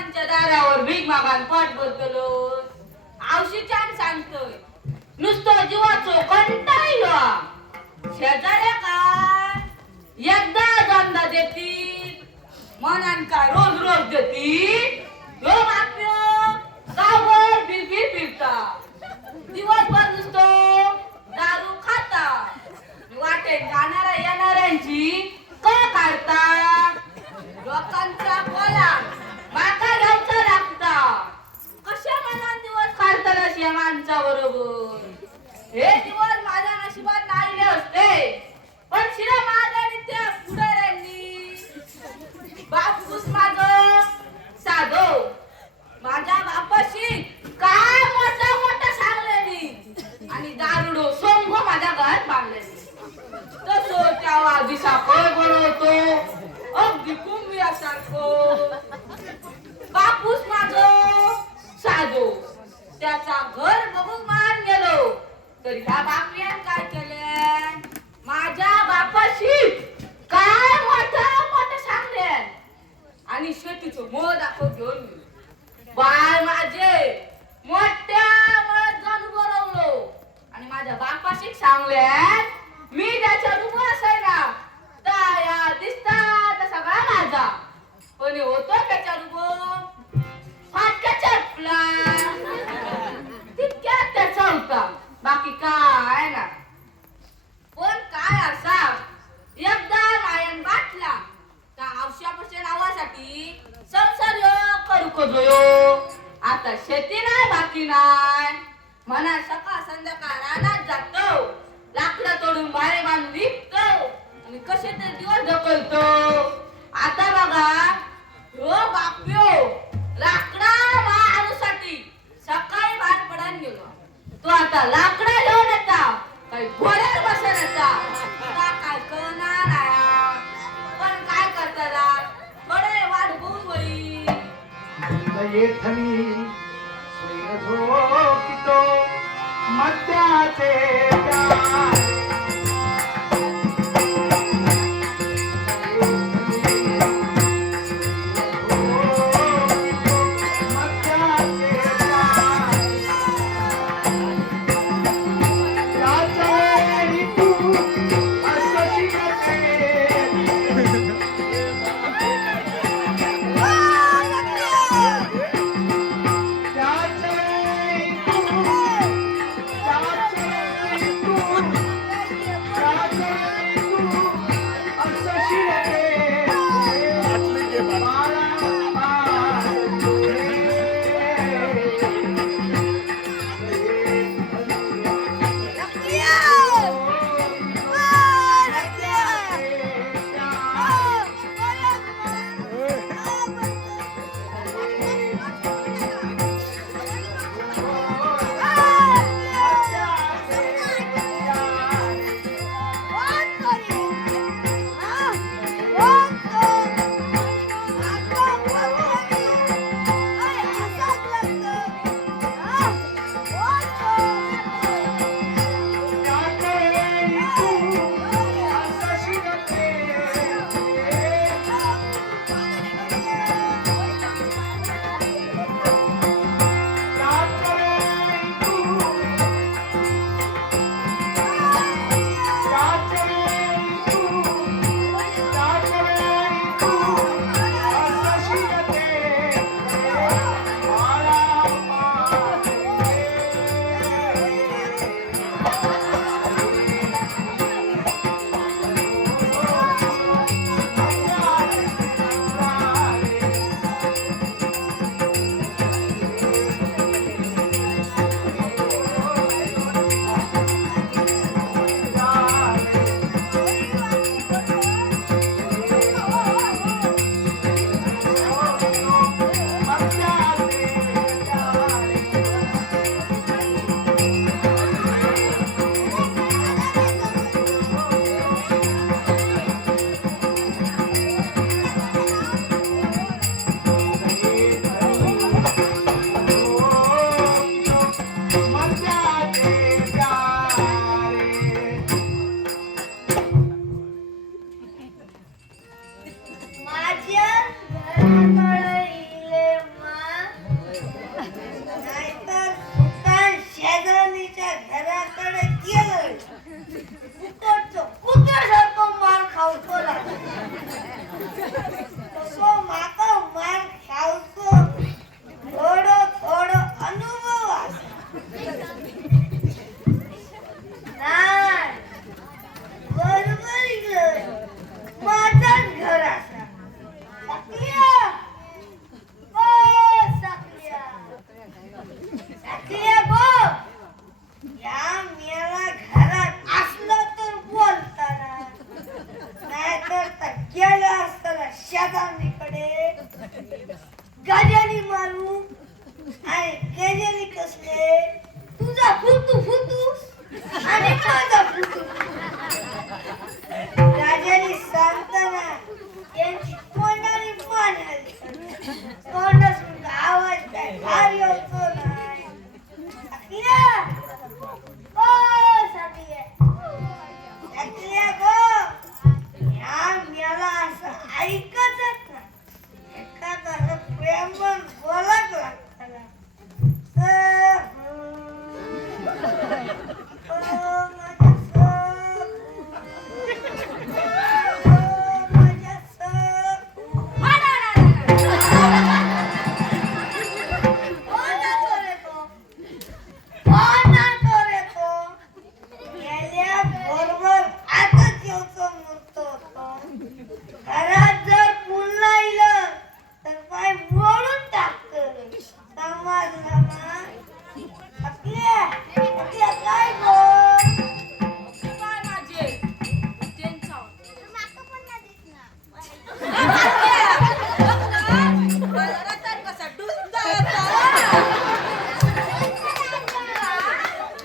लोकांच्या दारावर भीक मागान पाठ बदलो आवशी छान सांगतोय नुसतं जीवाचो कंटाळलो शेजाऱ्या काय एकदा दोनदा देतील मनान काय रोज रोज देतील लो बाप्यो गावभर बिरबिर फिरता दिवसभर नुसतो दारू खाता वाटेत जाणाऱ्या येणाऱ्यांची काय काढता लोकांचा बोला माका घ्यायचा लागता कशा मनान दिवस काढताना या माणसा बरोबर हे दिवस माझ्या नशिबात नाहीले असते पण शिरा माझ्या आणि त्या पुढाऱ्यांनी बापूस माझं साधो माझ्या बापाशी काय मोठा मोठा सांगलेली आणि दारुडो सोंग माझ्या घरात बांधलेली तसो त्या दिसा फळ बनवतो अगदी कुंभियासारखं बापूस माझं साधो त्याचा घर बघून मान गेलो तरी ह्या बापल्यान काय केले माझ्या बापाशी काय मोठा मोठा सांगले आणि शेतीचं मोह दाखव घेऊन गेलो बाय माझे मोठ्या मळ्यात जाऊन बोलवलो आणि माझ्या बापाशी सांगले मी त्याच्या रूप असायला ताया दिसता तर सगळा माझा पण होतो त्याच्या रूप फाटका चपला तितक्यात त्याचा होता बाकी काय ना पण काय असा एकदा मायन बाटला त्या औषधाच्या नावासाठी संसार करू कजोयो आता शेती नाही बाकी नाही मना सकाळ संध्याकाळ रानात जातो लाकडं तोडून बाहेर बांधून विकतो आणि कसे ते दिवस ढकलतो आता बघा हो बाप्यो लाकडा आणूसाठी सकाळी बाहेर पडायला गेलो तो आता लाकडा घेऊन येता काही घोड्यावर बसून येता काय कळणार नाही पण काय करताला थोडे वाट बघून होईल येथनी झोकितो मध्याचे गजाली मारू आणि गजाली कसले तुझा फुटू फुटूस आणि माझा फुटू गजाली सांगताना त्यांची तोंडाने मान हलली तोंडातून आवाज काय भारी होतो नाही साकिया ओ साकिया साकिया गो या मेला असं ऐकतच ना एखादा प्रेमळ बोलत लागताना घरात जर पुन्हा इलं तर पाय मोडून टाकतं समजलं ना आपल्या काय गो काय माझे त्यांचा बाजारात कसा डुसता येतो.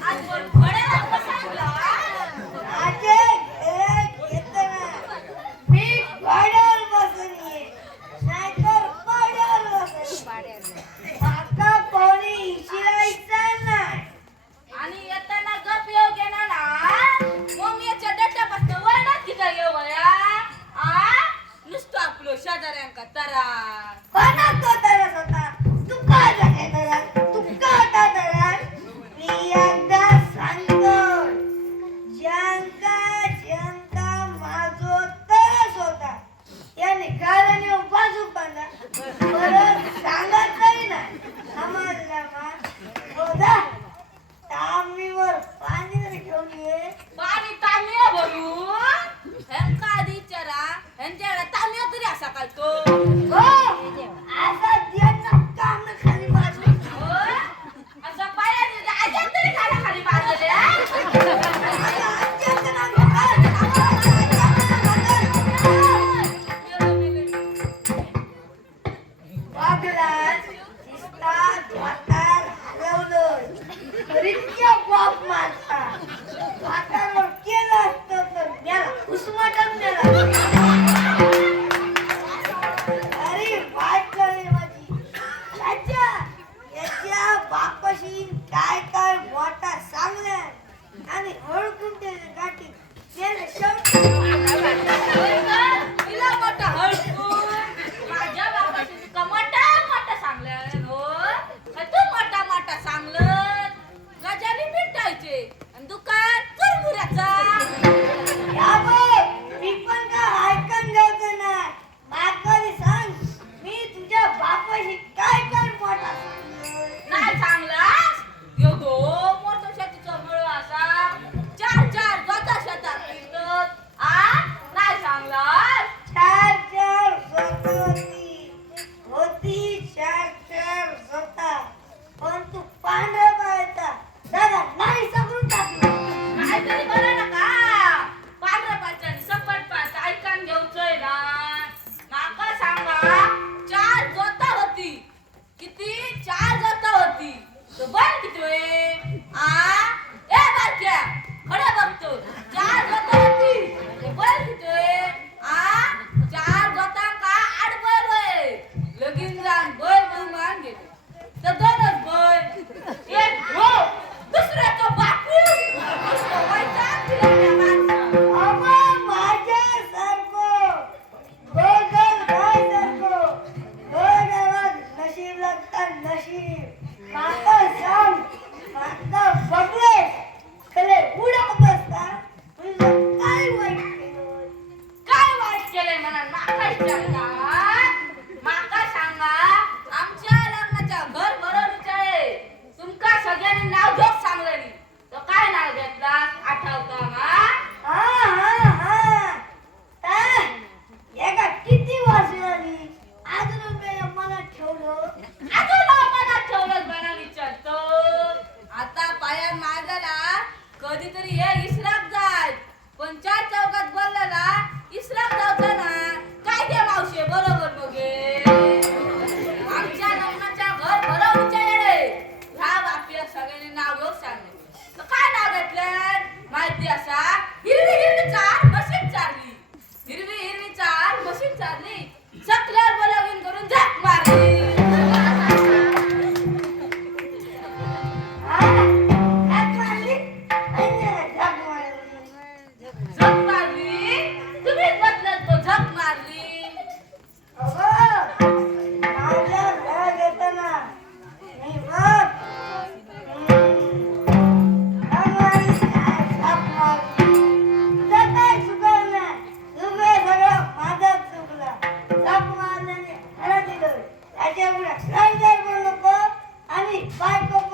आज बड्याला कसा आणला? माझे घे घेताना मी भाड्यावर बसून ये नाहीतर भाड्यावर बसून माका कोणी इशिरायचा नाही आणि येताना गप येऊ गेला ना मग याच्या डट्ट्यापासून वळणात किती येऊ वया नुसतं आपलं शेजाऱ्यांका तरा कोणा तो तरस होता तू का जाते तरस तू का होता तरस मी एकदा सांगतो ज्यांका माझो तरस होता याने कारण येऊन बाजू पाडला परत सांगतही नाही समजला मा होता तांबीवर पाणी जरी घेऊन ये पाणी तांब्या भरून ह्यांका आधी विचारा ह्यांच्याकडे तांब्या तरी असा काय तो असा त्यांना काम खाली बाजू असं पाया आजार तरी खाली बाजले काय काय मोठा सांगल्या आणि हळकून ते गाठी गेले शेवटी तिला मोठा हळकून माझ्या बाबाशी तुका मोठा सांगलं हो तू मोठा सांगलं गजाली भेटायचे आणि दुकान कुरमुऱ्याचा मी पण का ऐकून घ्यायचं ना मागवाली सांग मी तुझ्या बापाशी काय काय मोठा सांगलं नाही सांगलास यो तो मोठा शेतीचा मळ असा चार गता शेतात फिरत नाही सांगलास चार होती चार स्वतः पण तू पांढरा पाहायचा दादा नाही सगळून टाकलं काहीतरी बरं नका पांढरा पाचाने सपट पाच ऐकान घेऊचोय ना नाका सांगा 4 जोता होती किती 4 जोता होती तो बन किती वे ए बारक्या खडे बघतो 4 जोता होती तो बन किती वे 4 जोता का 8 बैल होय लगीन जाण बैल म्हणून गेले तर 2च बैल एक हो दुसऱ्याचा बापू दुसरा वैताग दिला माणसा आम्हा माझ्यासारखं बघल गायसारखं बघावं नशीब लागतात नशीब माता सांग माता बघले खरे उडत असता तुझं काय वाईट केलं काय वाईट केलंय म्हणा माका विचारतात माका सांगा आमच्या लग्नाच्या घर भरवणीचं आहे तुमका सगळ्यांनी नाव घेत सांगलं तर काय नाव घेतला आठवता एका किती वर्ष झाली अजून मला ठेवलं अजून मनात ठेवलं म्हणा विचार त्याच्यामुळे राजदार पण नको आणि बायको